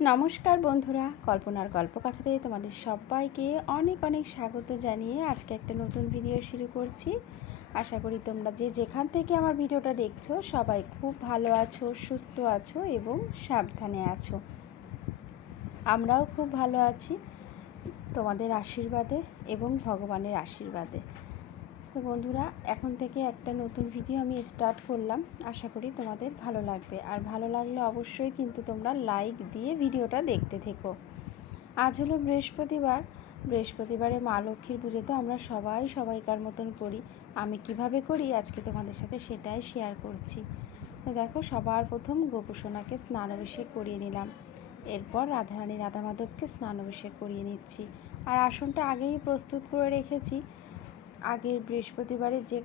নমস্কার বন্ধুরা, কল্পনার গল্পকথাতে তোমাদের সবাইকে অনেক অনেক স্বাগত জানিয়ে আজকে একটা নতুন ভিডিও শুরু করছি। আশা করি তোমরা যে যেখান থেকে আমার ভিডিওটা দেখছ, সবাই খুব ভালো আছো, সুস্থ আছো এবং সাবধানে আছো। আমরাও খুব ভালো আছি তোমাদের আশীর্বাদে এবং ভগবানের আশীর্বাদে। তো বন্ধুরা, এখন থেকে একটা নতুন ভিডিও আমি স্টার্ট করলাম। আশা করি তোমাদের ভালো লাগবে। আর ভালো লাগলে অবশ্যই কিন্তু তোমরা লাইক দিয়ে ভিডিওটা দেখতে থেকো। আজ হলো বৃহস্পতিবার। বৃহস্পতিবারে মা লক্ষ্মীর পুজো তো আমরা সবাই সবাইকার মতন করি। আমি কীভাবে করি? আজকে তোমাদের সাথে সেটাই শেয়ার করছি। তো দেখো, সবার প্রথম গোপুসোনাকে স্নান অভিষেক করিয়ে নিলাম। এরপর রাধারানী রাধা মাধবকে স্নান অভিষেক করিয়ে নিচ্ছি। আর আসনটা আগেই প্রস্তুত করে রেখেছি। আগের বৃহস্পতিবারে যে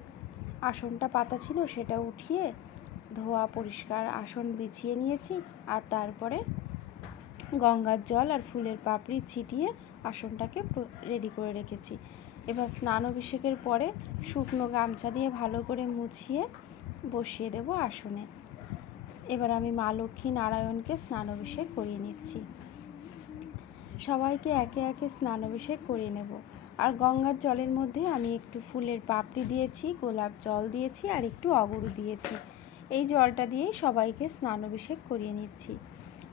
আসনটা পাতা ছিল সেটা উঠিয়ে ধোয়া পরিষ্কার আসন বিছিয়ে নিয়েছি আর তারপরে গঙ্গার জল আর ফুলের পাপড়ি ছিটিয়ে আসনটাকে রেডি করে রেখেছি। এবার স্নান অভিষেকের পরে শুকনো গামছা দিয়ে ভালো করে মুছিয়ে বসিয়ে দেব আসনে। এবার আমি মা লক্ষ্মী নারায়ণকে স্নান অভিষেক করিয়ে নিচ্ছি। সবাইকে একে একে স্নান অভিষেক করিয়ে নেব। আর গঙ্গার জলের মধ্যে আমি একটু ফুলের পাপড়ি দিয়েছি, গোলাপ জল দিয়েছি আর একটু অগরু দিয়েছি। এই জলটা দিয়েই সবাইকে স্নান অভিষেক করিয়ে নিচ্ছি।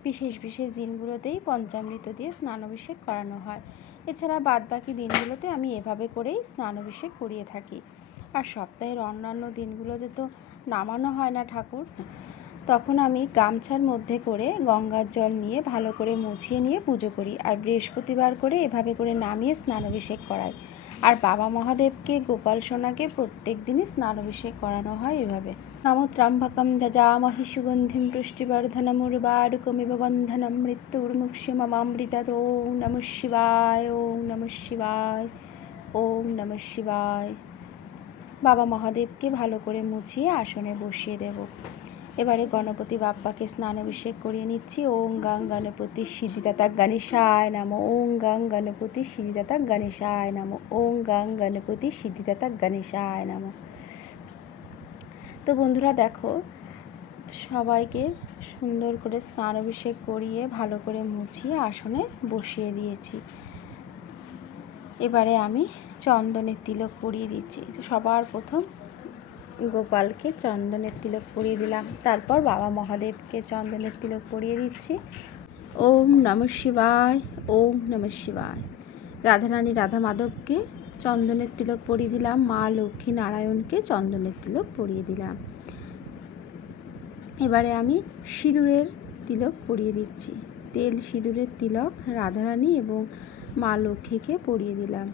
বিশেষ বিশেষ দিনগুলোতেই পঞ্চামৃত দিয়ে স্নান অভিষেক করানো হয়। এছাড়া বাদবাকি দিনগুলোতে আমি এভাবে করেই স্নান অভিষেক করিয়ে থাকি। আর সপ্তাহের অন্যান্য দিনগুলোতে তো নামানো হয় না ঠাকুর। তখন আমি গামছার মধ্যে করে গঙ্গার জল নিয়ে ভালো করে মুছিয়ে নিয়ে পুজো করি। আর বৃহস্পতিবার করে এভাবে করে নামিয়ে স্নানাভিষেক করাই। আর বাবা মহাদেবকে, গোপাল সোনাকে প্রত্যেক দিনই স্নানাভিষেক করানো হয় এভাবে। নমো ত্রাম্বকম যজামহি সুগন্ধিম পুষ্টিবর্ধনমুর্বারুকমিব বন্ধনম মৃত্যুর্মুক্ষিমমামৃতাৎ ওম নম শিবায়, ওম নম শিবায়, ওম নম শিবায়। বাবা মহাদেবকে ভালো করে মুছিয়ে আসনে বসিয়ে দেব। এবারে গণপতি বাপ্পাকে স্নান অভিষেক করিয়ে নিচ্ছি। ওং গাং গণপতি সিদ্ধিদাতা গণেশায় নাম। ওং গাং গণপতি সিদ্ধিদাতা গণেশায় নাম। ওং গাং গণপতি সিদ্ধিদাতা গণেশায় নাম। তো বন্ধুরা দেখো, সবাইকে সুন্দর করে স্নান অভিষেক করিয়ে ভালো করে মুছিয়ে আসনে বসিয়ে দিয়েছি। এবারে আমি চন্দনের তিলক পরিয়ে দিচ্ছি। সবার প্রথম গোপালকে চন্দনের তিলক পরিয়ে দিলাম। তারপর বাবা মহাদেবকে চন্দনের তিলক পরিয়ে দিচ্ছি। ওম নম শিবায়, ওম নম শিবায়। রাধারানী রাধা মাধবকে চন্দনের তিলক পরিয়ে দিলাম। মা লক্ষ্মী নারায়ণকে চন্দনের তিলক পরিয়ে দিলাম। এবারে আমি সিঁদুরের তিলক পরিয়ে দিচ্ছি। তেল, সিঁদুরের তিলক রাধারানী এবং মা লক্ষ্মীকে পরিয়ে দিলাম।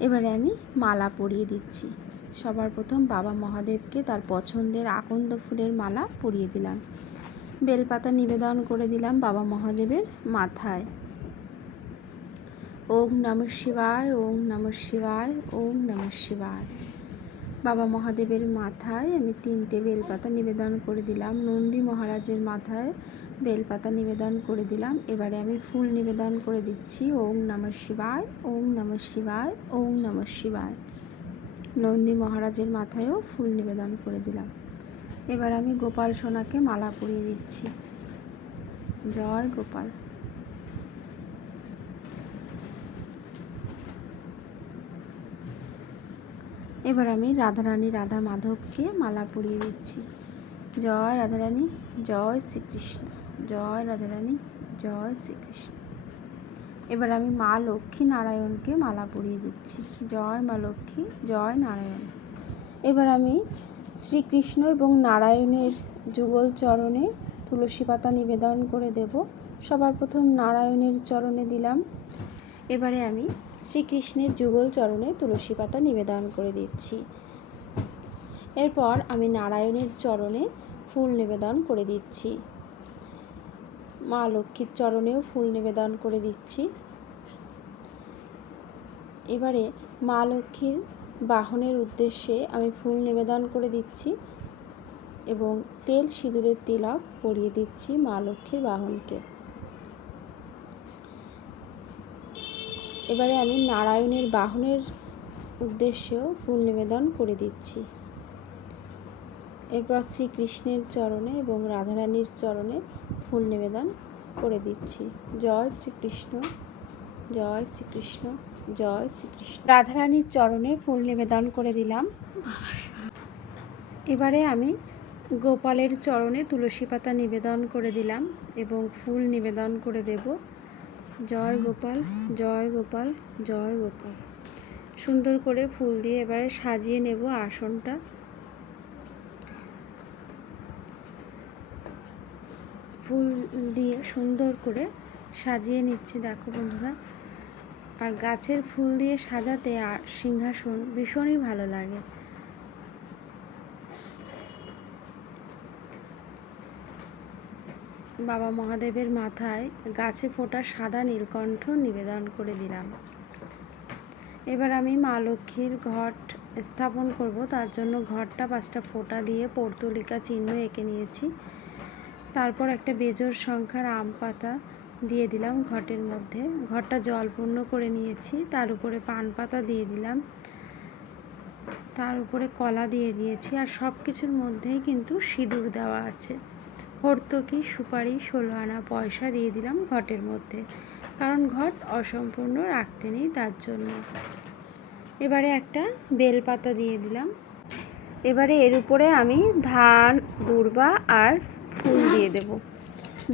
এবারে আমি মালা পরিয়ে দিচ্ছি। সবার প্রথম বাবা মহাদেবকে তার পছন্দের আকন্দ ফুলের মালা পরিয়ে দিলাম। বেলপাতা নিবেদন করে দিলাম বাবা মহাদেবের মাথায়। ওম নম শিবায়, ওম নম শিবায়, ওম নম শিবায়। বাবা মহাদেবের মাথায় আমি তিনটে বেলপাতা নিবেদন করে দিলাম। নন্দী মহারাজের মাথায় বেলপাতা নিবেদন করে দিলাম। এবারে আমি ফুল নিবেদন করে দিচ্ছি। ওম নম শিবায়, ওম নম শিবায়, ওম নম শিবায়। নন্দী মহারাজের মাথায়ও ফুল নিবেদন করে দিলাম। এবার আমি গোপাল সোনাকে মালা পরিয়ে দিচ্ছি। জয় গোপাল। এবার আমি রাধারানী রাধা মাধবকে মালা পরিয়ে দিচ্ছি। জয় রাধারানী, জয় শ্রীকৃষ্ণ, জয় রাধারানী, জয় শ্রীকৃষ্ণ। এবার আমি মা লক্ষ্মী নারায়ণকে মালা পরিয়ে দিচ্ছি। জয় মা লক্ষ্মী, জয় নারায়ণ। এবার আমি শ্রীকৃষ্ণ এবং নারায়ণের যুগল চরণে তুলসী পাতা নিবেদন করে দেব। সবার প্রথম নারায়ণের চরণে দিলাম। এবারে আমি শ্রীকৃষ্ণের যুগল চরণে তুলসী পাতা নিবেদন করে দিচ্ছি। এরপর আমি নারায়ণের চরণে ফুল নিবেদন করে দিচ্ছি। মা লক্ষ্মীর চরণেও ফুল নিবেদন করে দিচ্ছি। এবারে মা লক্ষ্মীর বাহনের উদ্দেশ্যে আমি ফুল নিবেদন করে দিচ্ছি এবং তেল সিঁদুরের তিলক পরিয়ে দিচ্ছি মা লক্ষ্মীর বাহনকে। এবারে আমি নারায়ণের বাহনের উদ্দেশ্যেও ফুল নিবেদন করে দিচ্ছি। এরপর শ্রীকৃষ্ণের চরণে এবং রাধারানীর চরণে ফুল নিবেদন করে দিচ্ছি। জয় শ্রীকৃষ্ণ জয় শ্রীকৃষ্ণ জয় শ্রীকৃষ্ণ। রাধারানীর চরণে ফুল নিবেদন করে দিলাম। এবারে আমি গোপালের চরণে তুলসী পাতা নিবেদন করে দিলাম এবং ফুল নিবেদন করে দেব। জয় গোপাল জয় গোপাল জয় গোপাল। সুন্দর করে ফুল দিয়ে এবারে সাজিয়ে নেব আসনটা। ফুল দিয়ে সুন্দর করে সাজিয়ে নিচ্ছি, দেখো বন্ধুরা। আর গাছের ফুল দিয়ে সাজাতে সিংহাসন ভীষণই ভালো লাগে। বাবা মহাদেবের মাথায় গাছে ফোটা সাদা নীলকণ্ঠ নিবেদন করে দিলাম। এবার আমি মা লক্ষ্মীর ঘট স্থাপন করব। তার জন্য ঘরটা পাঁচটা ফোঁটা দিয়ে পর্তলিকা চিহ্ন এঁকে নিয়েছি। তারপর একটা বেজোর সংখ্যার আম পাতা দিয়ে দিলাম ঘটের মধ্যে। ঘরটা জলপূর্ণ করে নিয়েছি। তার উপরে পান পাতা দিয়ে দিলাম। তার উপরে কলা দিয়ে দিয়েছি। আর সব কিছুর মধ্যেই কিন্তু সিঁদুর দেওয়া আছে। হর্তকি সুপারি ষোলো আনা পয়সা দিয়ে দিলাম ঘটের মধ্যে। কারণ ঘট অসম্পূর্ণ রাখতে নেই তার জন্য। এবারে একটা বেলপাতা দিয়ে দিলাম। এবারে এর উপরে আমি ধান, দূর্বা আর ফুল দিয়ে দেব।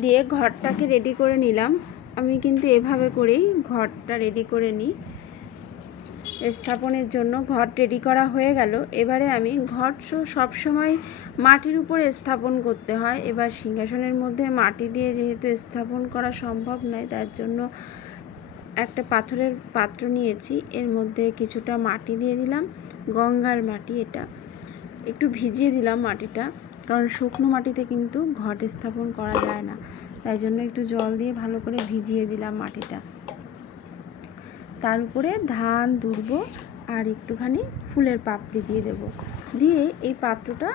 দিয়ে ঘরটাকে রেডি করে নিলাম। আমি কিন্তু এভাবে করেই ঘরটা রেডি করে নিই। স্থাপনের জন্য ঘর রেডি করা হয়ে গেল। এবারে আমি ঘর সবসময় মাটির উপরে স্থাপন করতে হয়। এবার সিংহাসনের মধ্যে মাটি দিয়ে যেহেতু স্থাপন করা সম্ভব নয়, তার জন্য একটা পাথরের পাত্র নিয়েছি। এর মধ্যে কিছুটা মাটি দিয়ে দিলাম, গঙ্গার মাটি এটা। একটু ভিজিয়ে দিলাম মাটিটা, কারণ শুকনো মাটিতে কিন্তু ঘট স্থাপন করা যায় না। তাই জন্য একটু জল দিয়ে ভালো করে ভিজিয়ে দিলাম মাটিটা। তার উপরে ধান, দুর্ব আর একটুখানি ফুলের পাপড়ি দিয়ে দেব। দিয়ে এই পাত্রটা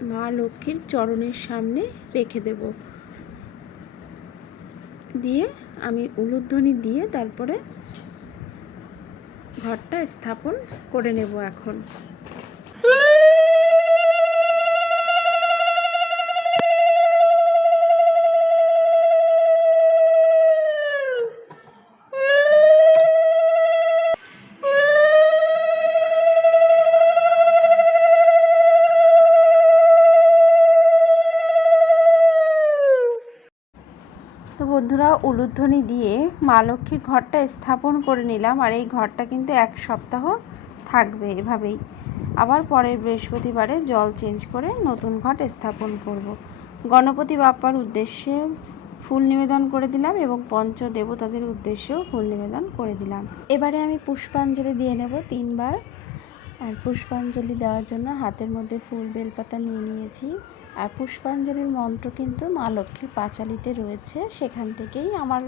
মা লক্ষ্মীর চরণের সামনে রেখে দেব। দিয়ে আমি উলুধ্বনি দিয়ে তারপরে ঘরটা স্থাপন করে নেব এখন। বন্ধুরা, উলুধ্বনি দিয়ে মা লক্ষ্মীর ঘরটা স্থাপন করে নিলাম আর এই ঘরটা কিন্তু এক সপ্তাহ থাকবে এভাবেই। আবার পরের বৃহস্পতিবারে জল চেঞ্জ করে নতুন ঘট স্থাপন করব। গণপতি বাপ্পার উদ্দেশ্যে ফুল নিবেদন করে দিলাম এবং পঞ্চ দেবতাদের উদ্দেশ্যেও ফুল নিবেদন করে দিলাম। এবারে আমি পুষ্পাঞ্জলি দিয়ে নেব তিনবার। আর পুষ্পাঞ্জলি দেওয়ার জন্য হাতের মধ্যে ফুল বেলপাতা নিয়ে নিয়েছি। আর পুষ্পাঞ্জলির মন্ত্র কিন্তু মা লক্ষ্মীর পাঁচালিতে রয়েছে। সেখান থেকেই আমার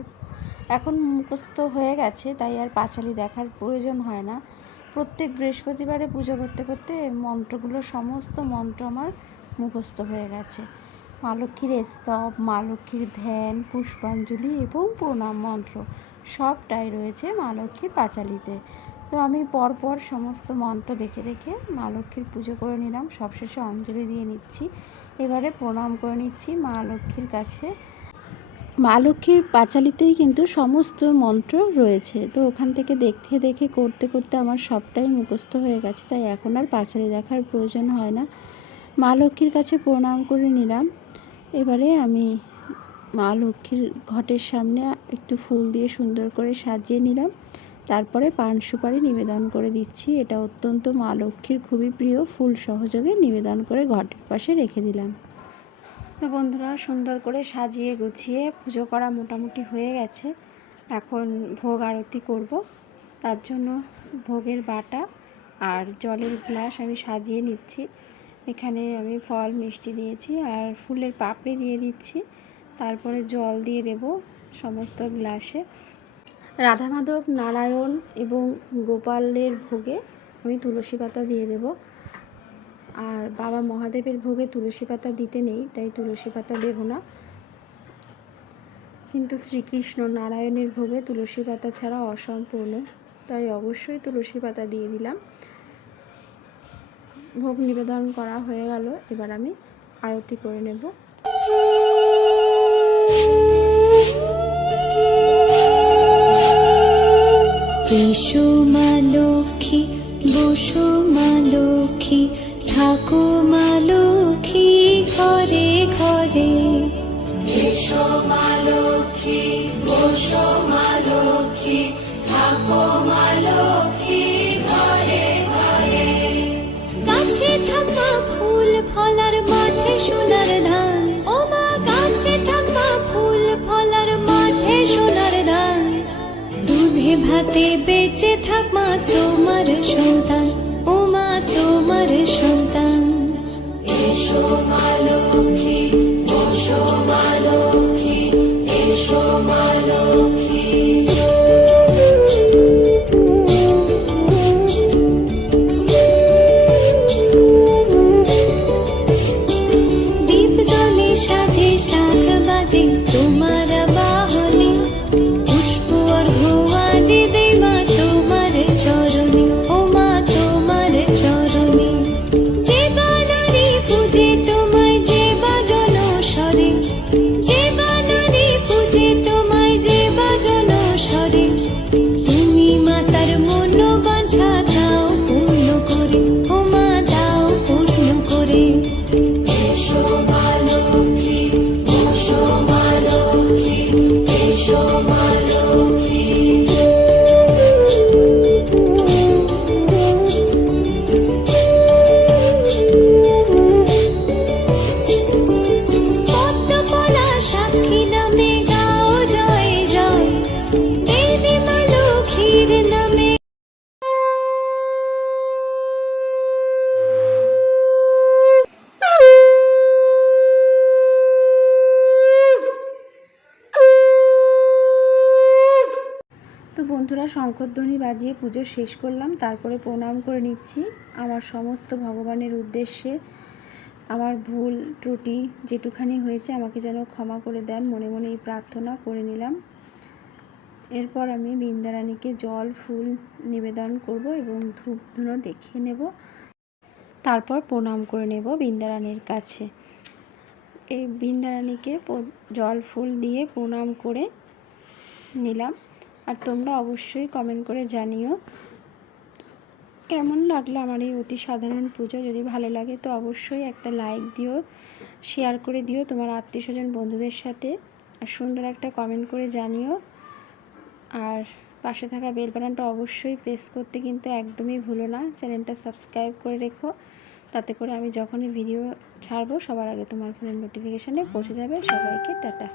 এখন মুখস্থ হয়ে গেছে, তাই আর পাঁচালি দেখার প্রয়োজন হয় না। প্রত্যেক বৃহস্পতিবারে পুজো করতে করতে মন্ত্রগুলো, সমস্ত মন্ত্র আমার মুখস্থ হয়ে গেছে। মা লক্ষ্মীর স্তব, মা লক্ষ্মীর ধ্যান, পুষ্পাঞ্জলি এবং প্রণাম মন্ত্র সবটাই রয়েছে মা লক্ষ্মীর পাঁচালিতে। তো আমি পরপর সমস্ত মন্ত্র দেখে দেখে মা লক্ষ্মীর পুজো করে নিলাম। সবশেষে অঞ্জলি দিয়ে নিচ্ছি। এবারে প্রণাম করে নিচ্ছি মা লক্ষ্মীর কাছে। মা লক্ষ্মীর পাঁচালিতেই কিন্তু সমস্ত মন্ত্র রয়েছে। তো ওখান থেকে দেখতে দেখে করতে করতে আমার সবটাই মুখস্থ হয়ে গেছে। তাই এখন আর পাঁচালি দেখার প্রয়োজন হয় না। মা লক্ষ্মীর কাছে প্রণাম করে নিলাম। এবারে আমি মা লক্ষ্মীর ঘটের সামনে একটু ফুল দিয়ে সুন্দর করে সাজিয়ে নিলাম। তারপরে পান সুপারি নিবেদন করে দিচ্ছি। এটা অত্যন্ত মা লক্ষ্মীর খুবই প্রিয় ফুল সহযোগে নিবেদন করে ঘটের পাশে রেখে দিলাম। তো বন্ধুরা, সুন্দর করে সাজিয়ে গুছিয়ে পুজো করা মোটামুটি হয়ে গেছে। এখন ভোগ আরতি করব। তার জন্য ভোগের বাটা আর জলের গ্লাস আমি সাজিয়ে নিচ্ছি। এখানে আমি ফল, মিষ্টি দিয়েছি আর ফুলের পাপড়ি দিয়ে দিচ্ছি। তারপরে জল দিয়ে দেব সমস্ত গ্লাসে। রাধা মাধব নারায়ণ এবং গোপালের ভোগে আমি তুলসী পাতা দিয়ে দেব। আর বাবা মহাদেবের ভোগে তুলসী পাতা দিতে নেই, তাই তুলসী পাতা দেব না। কিন্তু শ্রীকৃষ্ণ নারায়ণের ভোগে তুলসী পাতা ছাড়া অসম্পূর্ণ, তাই অবশ্যই তুলসী পাতা দিয়ে দিলাম। ভোগ নিবেদন করা হয়ে গেল। এবার আমি আরতি করে নেব। এসো মা লক্ষ্মী, বসো মা লক্ষ্মী ঠাকুমা লক্ষ্মী। ভাতে বেঁচে থাক মা তোমার সন্তান। ও মা তোমার সন্তান। এসো মা লক্ষ্মী, বসো মা বন্ধুরা শঙ্করধ্বনি বাজিয়ে পুজো শেষ করলাম, তারপরে প্রণাম করে নিচ্ছি। আমার সমস্ত ভগবানের উদ্দেশ্যে আমার ভুল ত্রুটি যেটুখানি হয়েছে, আমাকে যেন ক্ষমা করে দেন, মনে মনে এই প্রার্থনা করে নিলাম। এরপর আমি বৃন্দারানীকে জল, ফুল নিবেদন করব এবং ধূপ ধুনো দেখিয়ে নেব। তারপর প্রণাম করে নেব বৃন্দারানীর কাছে। এই বৃন্দারানীকে জল, ফুল দিয়ে প্রণাম করে নিলাম। আর তোমরা অবশ্যই কমেন্ট করে জানিও। কেমন লাগল আমার এই অতি সাধারণ পুজো? যদি ভালো লাগে তো অবশ্যই একটা লাইক দিও শেয়ার করে দিও তোমার আত্মীয় স্বজন বন্ধুদের সাথে। আর সুন্দর একটা কমেন্ট করে জানিও। আর পাশে থাকা বেল বাটনটা অবশ্যই প্রেস করতে কিন্তু একদমই ভুলো না। চ্যানেলটা সাবস্ক্রাইব করে রেখো। তাতে করে আমি যখনই ভিডিও ছাড়বো, সবার আগে তোমার ফোনের নোটিফিকেশানে পৌঁছে যাবে। সবাইকে টাটা।